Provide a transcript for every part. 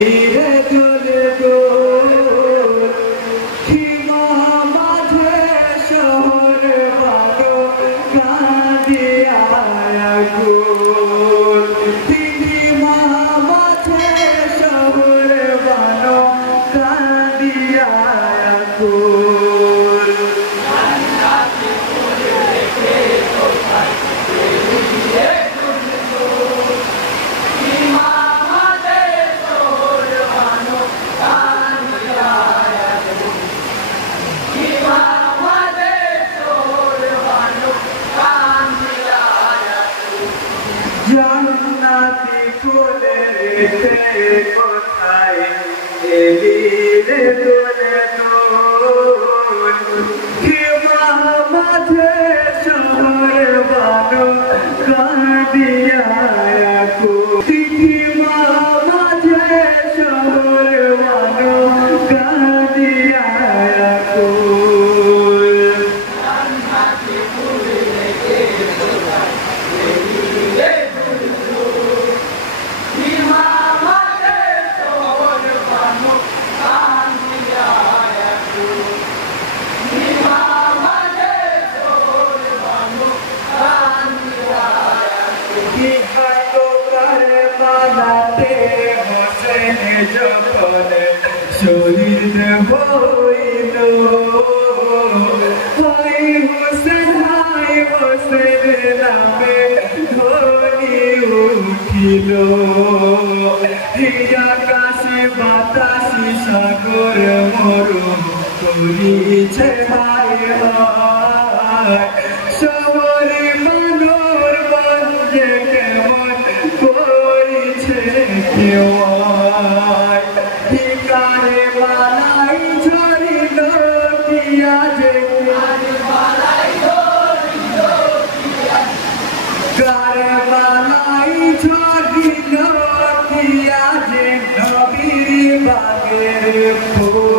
ধীরে চলে দোল জান্নাতি কোলে রেখে কোথায়? এলি রে তোরে তোর হিমা মাঝে শহর বানো কাঁদিয়া কো হোসেন নামে ধ্বনি উঠিল সাগর মরু করিছে হায়। poor.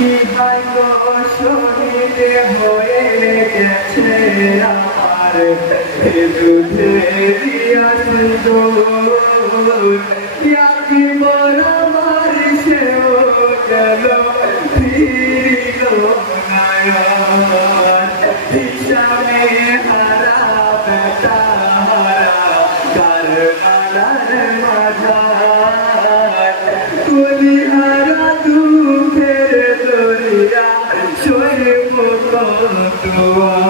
কি ভাগ্য শহীদে হয়ে গেছে আমার দুধে দিয়া সুন্দর বড় আমার সেও গেল হিসাবে となっても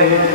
বানো